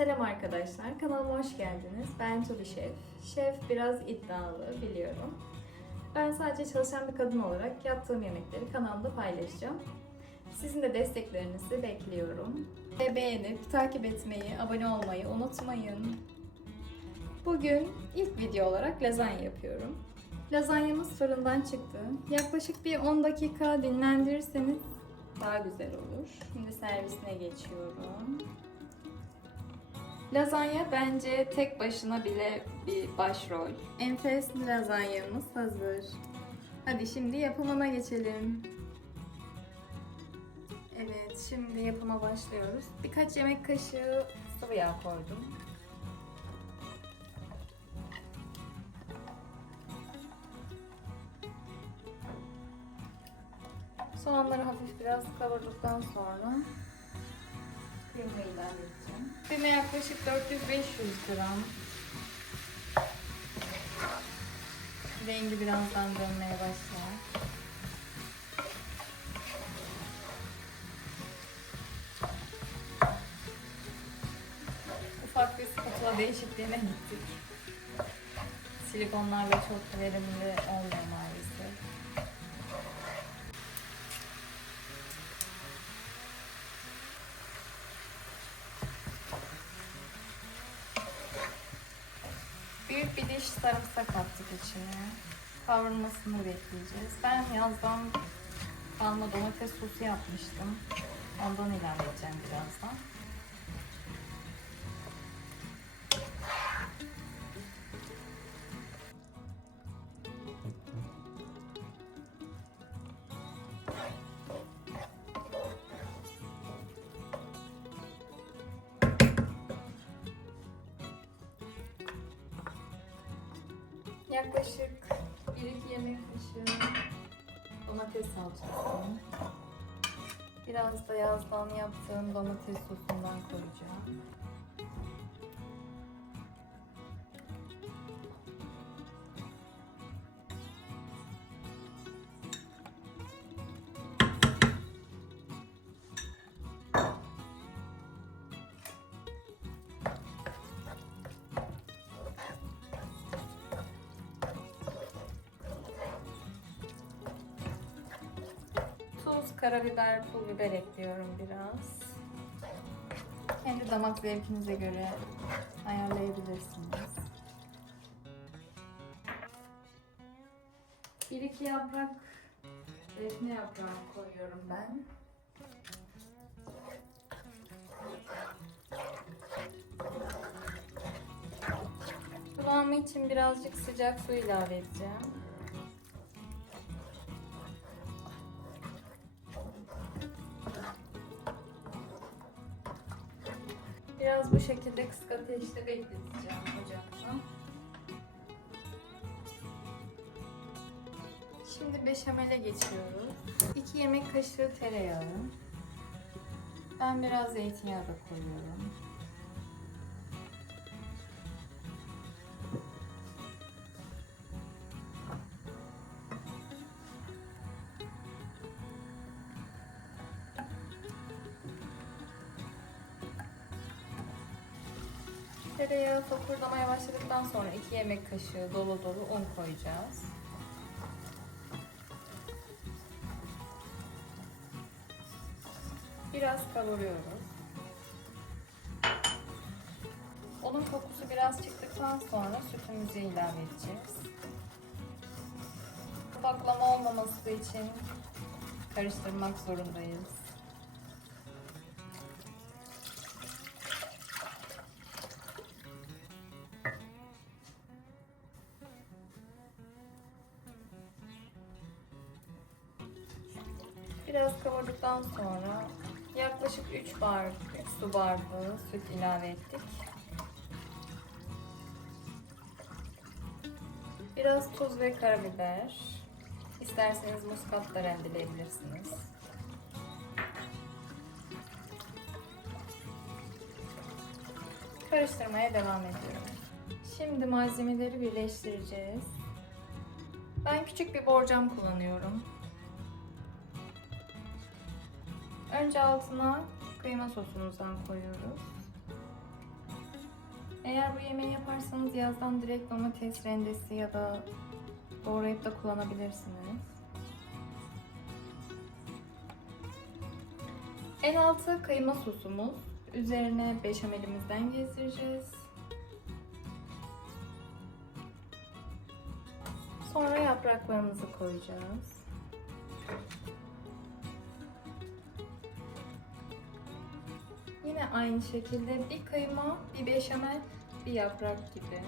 Selam arkadaşlar, kanalıma hoş geldiniz. Ben Tubi Şef. Şef biraz iddialı biliyorum. Ben sadece çalışan bir kadın olarak yaptığım yemekleri kanalımda paylaşacağım. Sizin de desteklerinizi bekliyorum. Ve beğenip takip etmeyi, abone olmayı unutmayın. Bugün ilk video olarak lazanya yapıyorum. Lazanyamız fırından çıktı. Yaklaşık bir 10 dakika dinlendirirseniz daha güzel olur. Şimdi servisine geçiyorum. Lazanya bence tek başına bile bir başrol. Enfes lazanyamız hazır. Hadi şimdi yapımına geçelim. Evet, şimdi yapıma başlıyoruz. Birkaç yemek kaşığı sıvı yağ koydum. Soğanları hafif biraz kavurduktan sonra Kıyma yaklaşık 400-500 gram. Rengi birazdan dönmeye başlar. Ufak bir spatula değişikliğine gittik. Silikonlarla çok verimli olmuyor maalesef. Sarımsak attık içine. Kavrulmasını bekleyeceğiz. Ben yazdan kalma domates sosu yapmıştım. Ondan ilave edeceğim birazdan. Yaklaşık 1-2 yemek kaşığı domates salçası. Biraz da yazdan yaptığım domates sosundan koyacağım. Karabiber, pul biber ekliyorum biraz. Kendi damak zevkinize göre ayarlayabilirsiniz. Bir iki yaprak defne yaprağı koyuyorum ben. Kıvamı için birazcık sıcak su ilave edeceğim. Biraz bu şekilde kısık ateşte bekleteceğim ocakta. Şimdi beşamele geçiyoruz. 2 yemek kaşığı tereyağı. Ben biraz zeytinyağı da koyuyorum. Tereyağı fokurdamaya başladıktan sonra 2 yemek kaşığı dolu dolu un koyacağız. Biraz kavuruyoruz. Unun kokusu biraz çıktıktan sonra sütümüzü ilave edeceğiz. Baklama olmaması için karıştırmak zorundayız. Biraz kavurduktan sonra yaklaşık 3 bardak su bardağı süt ilave ettik. Biraz tuz ve karabiber. İsterseniz muskat da rendeleyebilirsiniz. Karıştırmaya devam ediyorum. Şimdi malzemeleri birleştireceğiz. Ben küçük bir borcam kullanıyorum. Önce altına kıyma sosumuzdan koyuyoruz. Eğer bu yemeği yaparsanız yazdan direkt domates rendesi ya da doğrayıp da kullanabilirsiniz. En altı kıyma sosumuz. Üzerine beşamelimizden gezdireceğiz. Sonra yapraklarımızı koyacağız. Aynı şekilde bir kıyma, bir beşamel, bir yaprak gibi.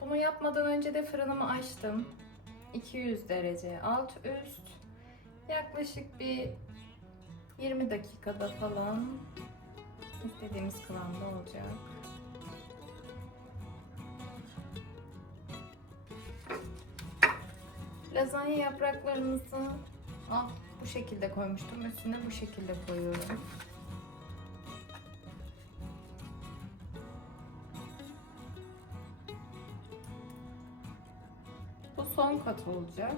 Bunu yapmadan önce de fırınımı açtım. 200 derece alt üst. Yaklaşık bir 20 dakikada falan istediğimiz kıvamda olacak. Lazanya yapraklarımızı ah, bu şekilde koymuştum. Üstüne bu şekilde koyuyorum. Bu son kat olacak.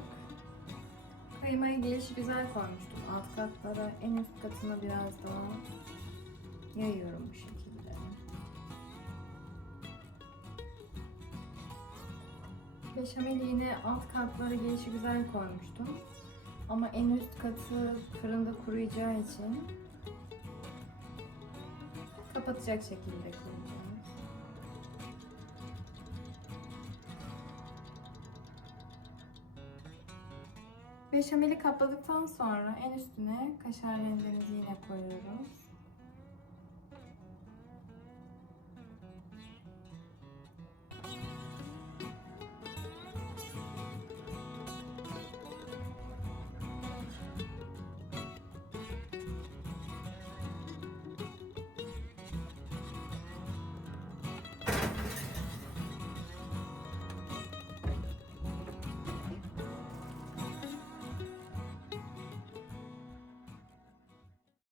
Kıymayı gelişi güzel koymuştum alt katlara. En üst katına biraz daha yayıyorum bu şekilde. Beşameli yine alt katlara gelişi güzel koymuştum. Ama en üst katı fırında kuruyacağı için kapatacak şekilde koyacağım. Beşameli kapladıktan sonra en üstüne kaşar rendemizi yine koyuyoruz.